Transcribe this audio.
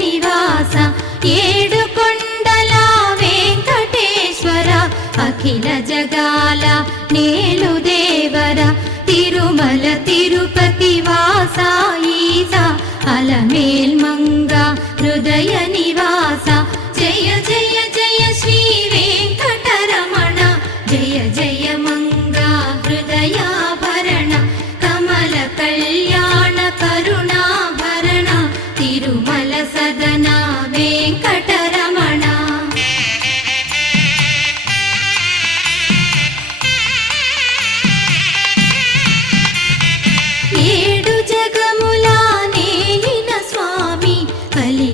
నివాస ఏడుకొండల వెంకటేశ్వర అఖిల జగాల నేలు దేవర తిరుమల తిరుపతి వాస ఈస అలమేల్మంగ హృదయ నివాస జయ జయ జయ శ్రీ వెంకటరమణ జయ జయ మంగ హృదయాభరణ కమల కళ్యాణ కరుణాభరణ తిరుమల సదన